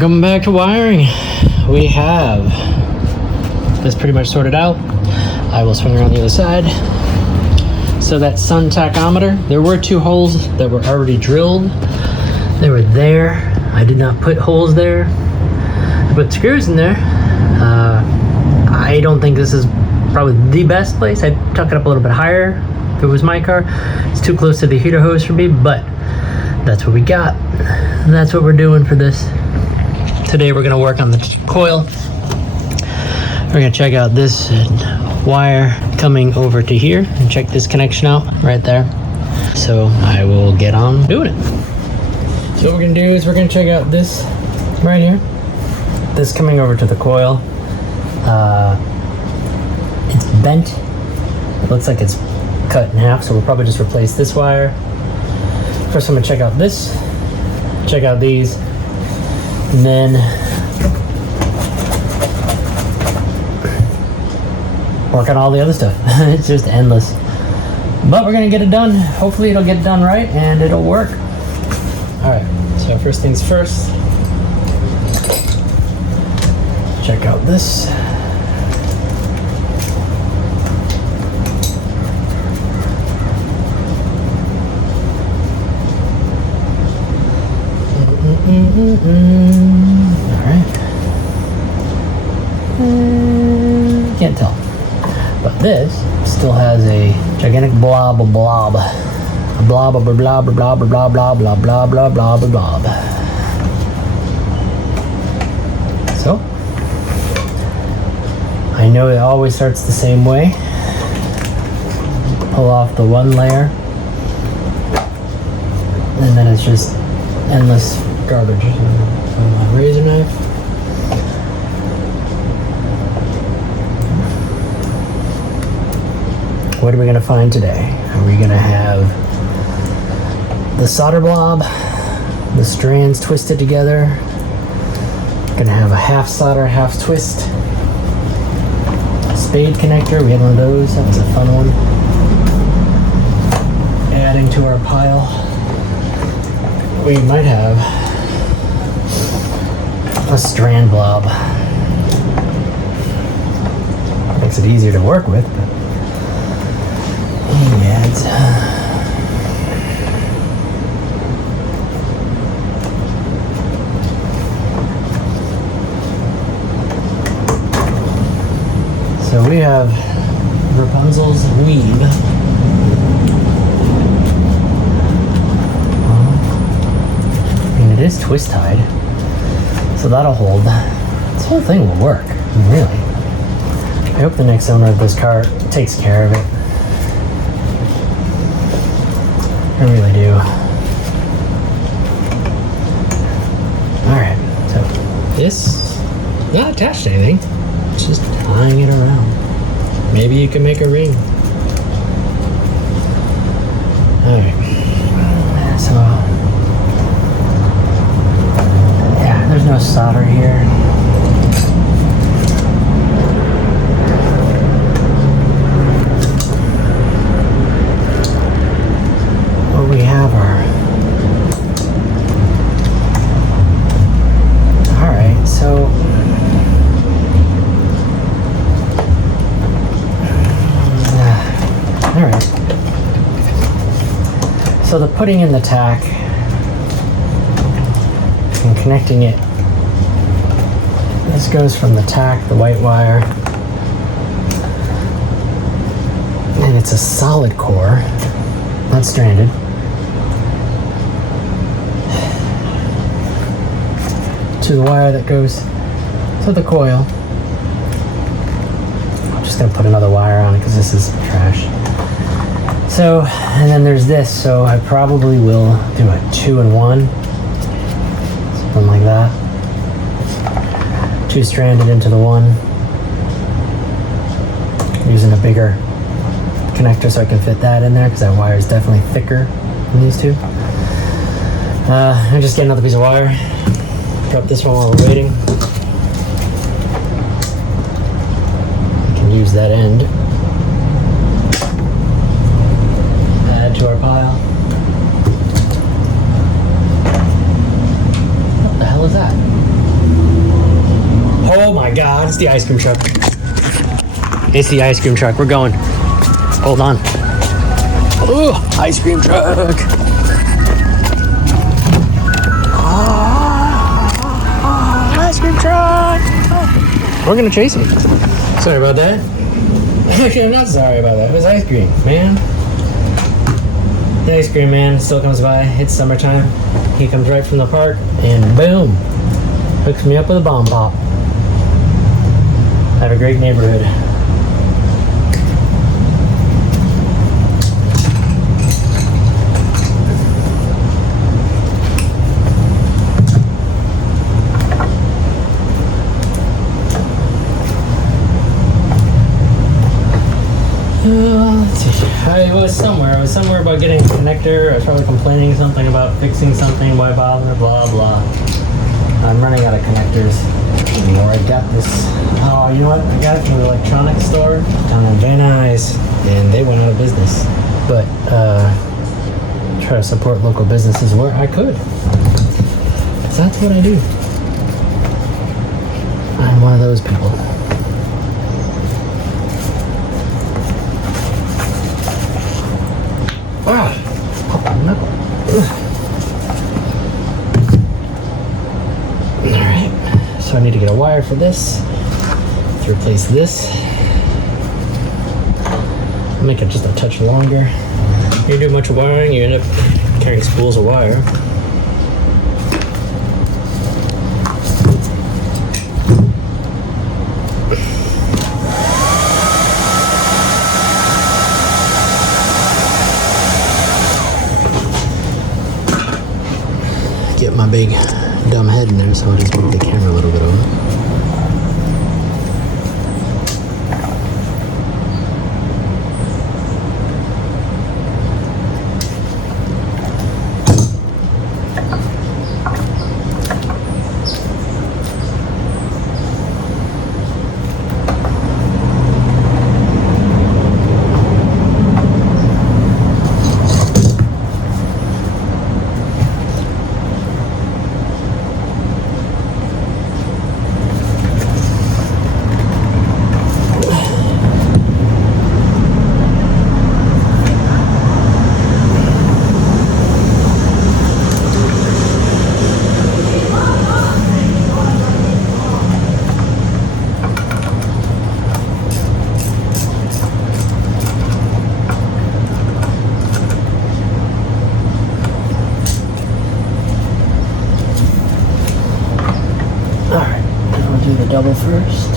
Coming back to wiring, we have this pretty much sorted out. I will swing around the other side. So that sun tachometer, there were 2 holes that were already drilled. They were there. I did not put holes there. I put screws in there. I don't think this is probably the best place. I'd tuck it up a little bit higher if it was my car. It's too close to the heater hose for me, but that's what we got. That's what we're doing for this. Today we're gonna work on the coil. We're gonna check out this wire coming over to here and check this connection out right there. So I will get on doing it. So what we're gonna do is we're gonna check out this right here. This coming over to the coil. It's bent. It looks like it's cut in half, so we'll probably just replace this wire. First I'm gonna check out this, check out these, and then work on all the other stuff. It's just endless. But we're gonna get it done. Hopefully it'll get done right and it'll work. Alright, so first things first. Check out this. Alright. Can't tell. But this still has a gigantic blob. A blob blah blah blah blah blah blah blah blah blah blah blah blah blah. So I know it always starts the same way. Pull off the one layer, and then it's just endless garbage. With my razor knife. What are we gonna find today? Are we gonna have the solder blob, the strands twisted together? Gonna have a half solder, half twist spade connector. We had one of those. That was a fun one. Adding to our pile. We might have a strand blob. Makes it easier to work with, but yeah, it's so we have Rapunzel's weave. And it is twist tied, so that'll hold. This whole thing will work, really. I hope the next owner of this car takes care of it. I really do. Alright, so this not attached to anything. It's just tying it around. Maybe you can make a ring. Alright. So yeah, there's no solder here. We have our alright, so alright, so the putting in the tack and connecting it, this goes from the tack, the white wire, and it's a solid core, not stranded, to the wire that goes to the coil. I'm just gonna put another wire on it because this is trash. So, and then there's this, so I probably will do a 2-in-1, something like that. 2 stranded into the one, using a bigger connector so I can fit that in there because that wire is definitely thicker than these two. I just get another piece of wire. Drop this one while we're waiting. We can use that end. Add to our pile. What the hell is that? it's the ice cream truck. It's the ice cream truck. We're going. Hold on. Ooh, ice cream truck. Ice cream truck. We're gonna chase him. Sorry about that. Actually, I'm not sorry about that. It was ice cream, man. The ice cream man still comes by. It's summertime. He comes right from the park and boom, hooks me up with a bomb pop. I have a great neighborhood. Let's see. I was somewhere about getting a connector. I was probably complaining something about fixing something. Why bother? Blah blah. I'm running out of connectors. Anymore. I got this. Oh, you know what? I got it from the electronics store down in Van Nuys, and they went out of business. But try to support local businesses where I could. So that's what I do. I'm one of those people. Alright, so I need to get a wire for this to replace this. Make it just a touch longer. You do much wiring, you end up carrying spools of wire. Get my big dumb head in there, so I'll just move the camera a little bit over. Double first.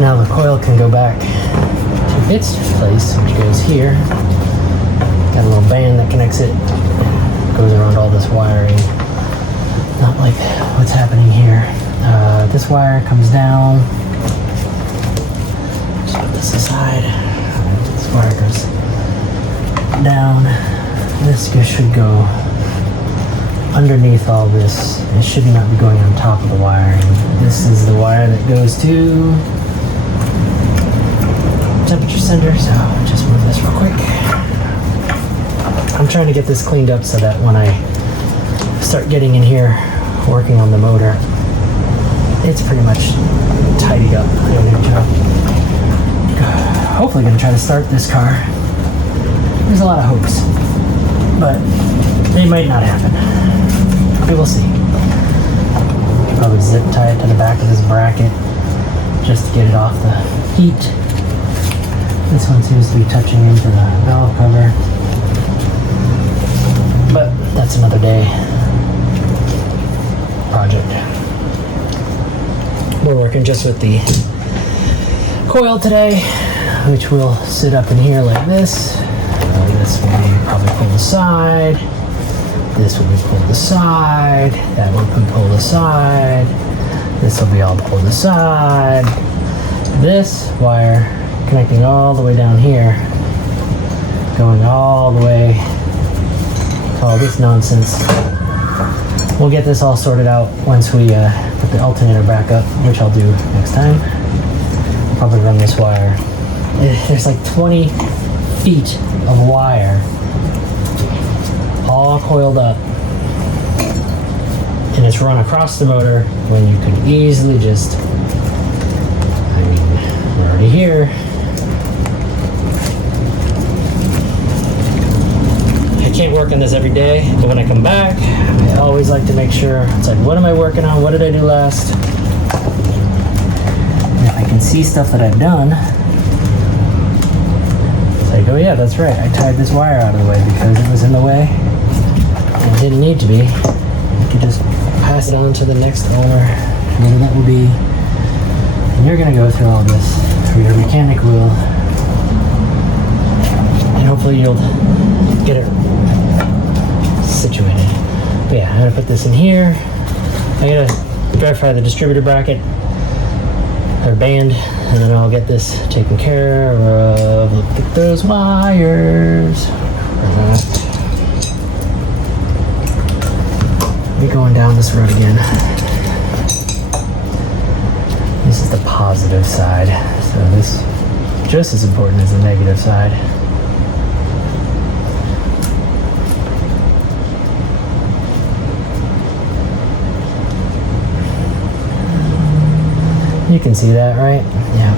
Now the coil can go back to its place, which goes here. Got a little band that connects it, goes around all this wiring. Not like what's happening here. This wire comes down. Just put this aside. This wire goes down. This should go underneath all this. It should not be going on top of the wiring. This is the wire that goes to temperature sender, so I'll just move this real quick. I'm trying to get this cleaned up so that when I start getting in here working on the motor, it's pretty much tidied up. Hopefully gonna try to start this car. There's a lot of hopes, but they might not happen. We will see. Probably zip tie it to the back of this bracket just to get it off the heat. This one seems to be touching into the valve cover, but that's another day project. We're working just with the coil today, which will sit up in here like this. This will be probably pulled aside. This will be pulled aside. That will be pulled aside. This will be all pulled aside. This wire connecting all the way down here, going all the way to all this nonsense. We'll get this all sorted out once we put the alternator back up, which I'll do next time. Probably run this wire. There's like 20 feet of wire all coiled up, and it's run across the motor when you could easily just, I mean, we're already here. I can't work on this every day, but when I come back, I always like to make sure, it's like, what am I working on? What did I do last? And if I can see stuff that I've done, it's like, oh yeah, that's right. I tied this wire out of the way because it was in the way. It didn't need to be. You could just pass it on to the next owner, whoever that will be. And you're gonna go through all this, or your mechanic will. And hopefully you'll get it situated. But yeah, I'm gonna put this in here. I gotta verify the distributor bracket or band, and then I'll get this taken care of. Look at those wires. We're going down this road again. This is the positive side, so this is just as important as the negative side. You can see that, right? Yeah.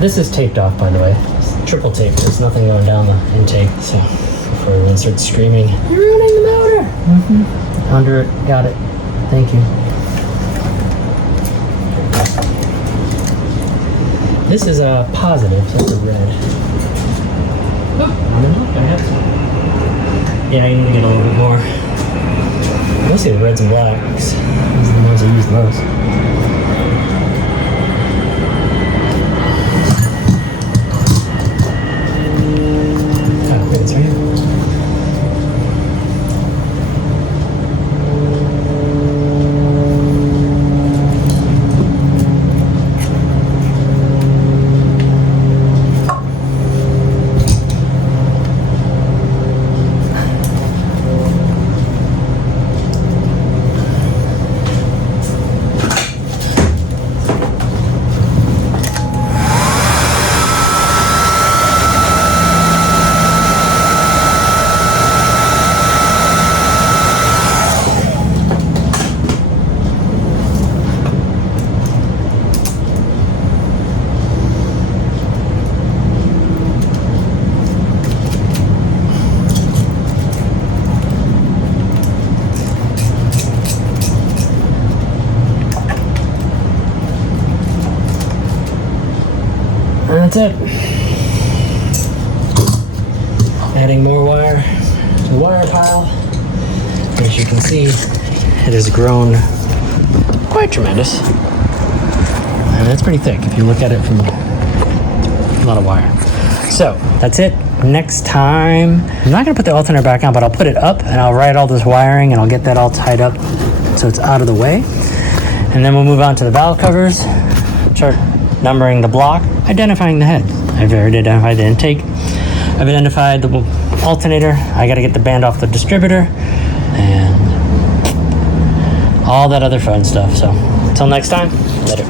This is taped off, by the way. It's triple tape. There's nothing going down the intake, so before everyone starts screaming, "You're ruining the motor!" Mm-hmm. Under it. Got it. Thank you. This is a positive, so it's a red. Oh, I don't know if I have some. Yeah, I need to get a little bit more. Mostly the reds and blacks. These are the ones I use the most. Oh, wait, it's right here. And that's it. Adding more wire to the wire pile. As you can see, it has grown quite tremendous. And it's pretty thick if you look at it from a lot of wire. So that's it. Next time, I'm not gonna put the alternator back on, but I'll put it up and I'll write all this wiring and I'll get that all tied up so it's out of the way. And then we'll move on to the valve covers, start numbering the block, identifying the head. I've already identified the intake. I've identified the alternator. I gotta get the band off the distributor and all that other fun stuff. So until next time, later.